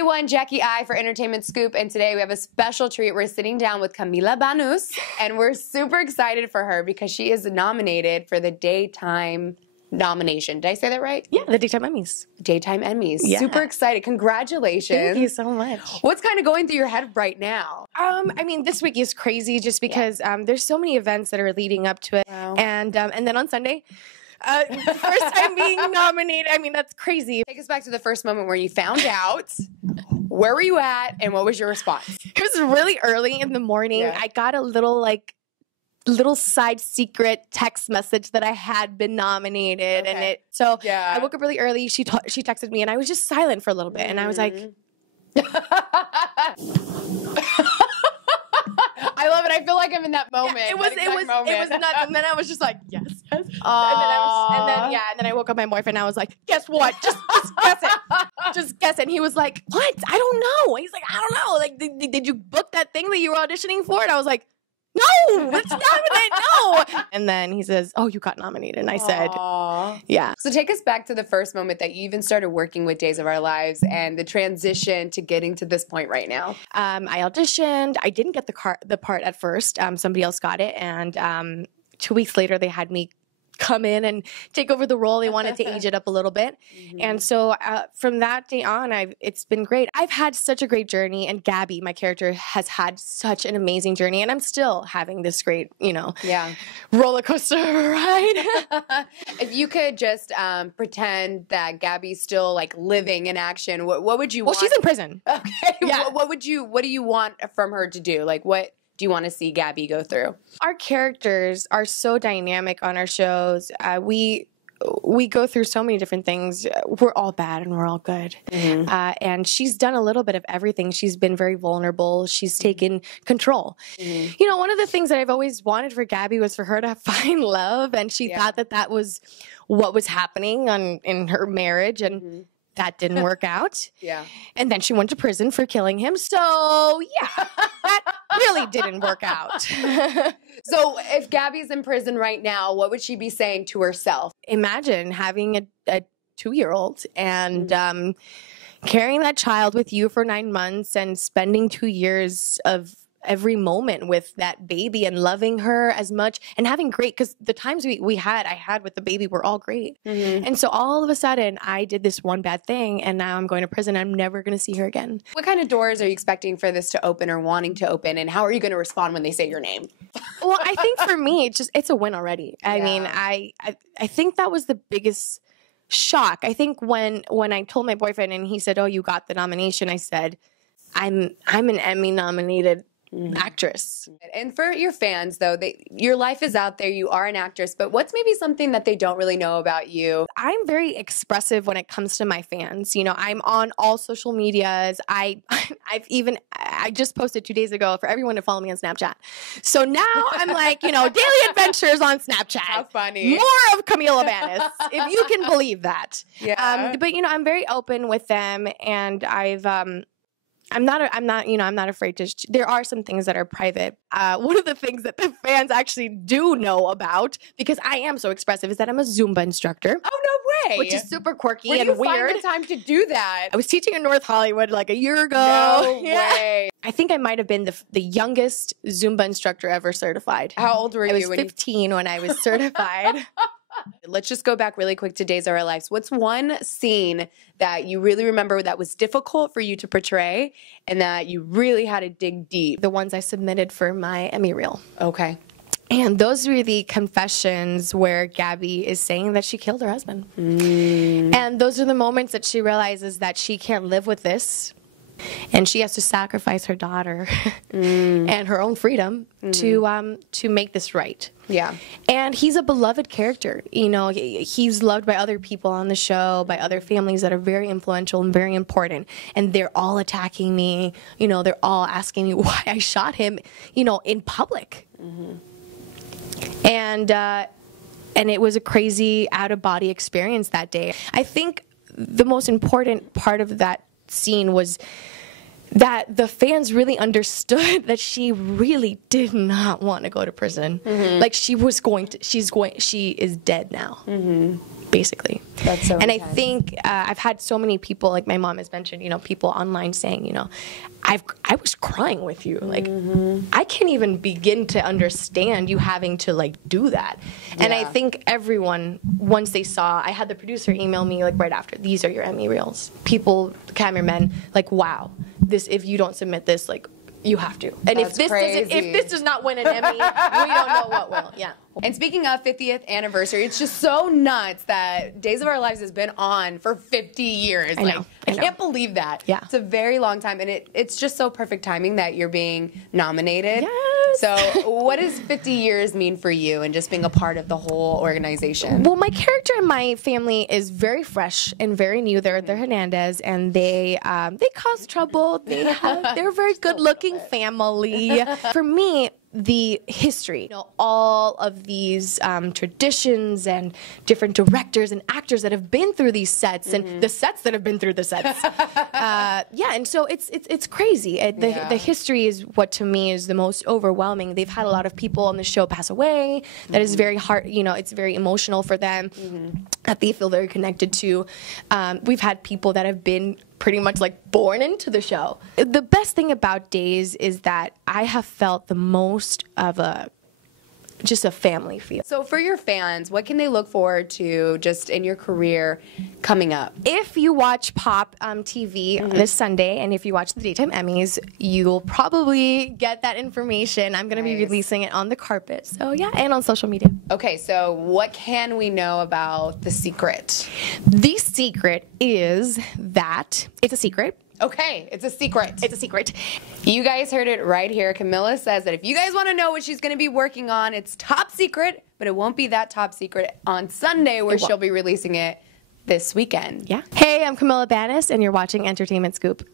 everyone, Jackie I for Entertainment Scoop, and today we have a special treat. We're sitting down with Camila Banus, and we're super excited for her because she is nominated for the Daytime Nomination. Did I say that right? Yeah, the Daytime Emmys. Daytime Emmys. Yeah. Super excited. Congratulations. Thank you so much. What's kind of going through your head right now? I mean, this week is crazy just because there's so many events that are leading up to it. Wow. And then on Sunday, first time being nominated. I mean, that's crazy. Take us back to the first moment where you found out. Where were you at, and what was your response? It was really early in the morning. Yeah. I got a little side secret text message that I had been nominated, Okay. and so Yeah. I woke up really early. She texted me, and I was just silent for a little bit, and I was like, I love it. I feel like I'm in that moment. it was nuts, and then I was just like, yes. And then I woke up my boyfriend, and I was like, guess what? Just guess it. Just guess it. And he was like, what? I don't know. He's like, I don't know. Like, did you book that thing that you were auditioning for? And I was like, no, it's nominated. No. And then he says, oh, you got nominated. And I said, yeah. So take us back to the first moment that you even started working with Days of Our Lives and the transition to getting to this point right now. I auditioned. I didn't get the part at first. Somebody else got it. And 2 weeks later, they had me come in and take over the role. They wanted to age it up a little bit. And so from that day on, it's been great. I've had such a great journey, and Gabby, my character, has had such an amazing journey, and I'm still having this great, roller coaster ride. If you could just pretend that Gabby's still like living in action, what would you want? Well, she's in prison. Okay. Yeah. What do you want from her to do? Like, what do you want to see Gabby go through? Our characters are so dynamic on our shows. We go through so many different things. We're all bad and we're all good. And she's done a little bit of everything. She's been very vulnerable. She's taken control. You know, one of the things that I've always wanted for Gabby was for her to find love, and she thought that was what was happening in her marriage, and that didn't work out. Yeah. And then she went to prison for killing him. So, yeah, that really didn't work out. So if Gabby's in prison right now, what would she be saying to herself? Imagine having a 2-year-old and carrying that child with you for 9 months and spending 2 years of every moment with that baby and loving her as much and having great, because the times I had with the baby were all great. And so all of a sudden I did this one bad thing, and now I'm going to prison. I'm never going to see her again. What kind of doors are you expecting for this to open or wanting to open, and how are you going to respond when they say your name? Well, I think for me, it's a win already. I mean, I think that was the biggest shock. I think when I told my boyfriend and he said, oh, you got the nomination, I said, I'm an Emmy nominated actress. And for your fans, though, your life is out there. You are an actress, but what's maybe something that they don't really know about you? I'm very expressive when it comes to my fans. You know, I'm on all social medias. I just posted 2 days ago for everyone to follow me on Snapchat. So now I'm like, daily adventures on Snapchat. How funny. More of Camila Banus, if you can believe that. Yeah. But I'm very open with them, and I'm not afraid to. There are some things that are private. One of the things that the fans actually do know about, because I am so expressive, is that I'm a Zumba instructor. Oh, no way. Which is super quirky Where and do you weird. find the time to do that? I was teaching in North Hollywood like a year ago. No way. I think I might have been the youngest Zumba instructor ever certified. How old were you? I was 15 when I was certified. Let's just go back really quick to Days of Our Lives. What's one scene that you really remember that was difficult for you to portray and that you really had to dig deep? The ones I submitted for my Emmy reel. Okay. And those were the confessions where Gabby is saying that she killed her husband. And those are the moments that she realizes that she can't live with this. And she has to sacrifice her daughter and her own freedom to make this right. Yeah. And he's a beloved character. He's loved by other people on the show, by other families that are very influential and very important. And they're all attacking me. They're all asking me why I shot him, in public. And it was a crazy out-of-body experience that day. I think the most important part of that scene was that the fans really understood that she really did not want to go to prison. Like she is dead now. Basically. That's so and intense. I think I've had so many people, like my mom has mentioned, people online saying, I was crying with you. Like, I can't even begin to understand you having to, like, do that. And I think everyone, once they saw, I had the producer email me, like, right after, these are your Emmy reels. People, cameramen, like, wow, if you don't submit this, like, you have to. And if this does not win an Emmy, we don't know what will. Yeah. And speaking of 50th anniversary, it's just so nuts that Days of Our Lives has been on for 50 years. I know. I can't believe that. Yeah. It's a very long time, and it's just so perfect timing that you're being nominated. Yes. So what does 50 years mean for you and just being a part of the whole organization? Well, my character in my family is very fresh and very new. They're Hernandez, and they cause trouble. They're a very good-looking family. For me, the history, all of these traditions and different directors and actors that have been through these sets and the sets that have been through the sets. And so it's crazy. The history is what to me is the most overwhelming. They've had a lot of people on the show pass away. That is very hard. It's very emotional for them that they feel very connected to. We've had people that have been pretty much like born into the show. The best thing about Days is that I have felt the most of just a family feel. So for your fans, what can they look forward to just in your career coming up? If you watch Pop TV this Sunday, and if you watch the Daytime Emmys, you'll probably get that information. I'm going to be releasing it on the carpet. So yeah, and on social media. Okay, so what can we know about The Secret? The secret is that it's a secret. Okay, it's a secret. It's a secret. You guys heard it right here. Camila says that if you guys want to know what she's going to be working on, it's top secret, but it won't be that top secret on Sunday where she'll be releasing it this weekend. Yeah. Hey, I'm Camila Banus, and you're watching Entertainment Scoop.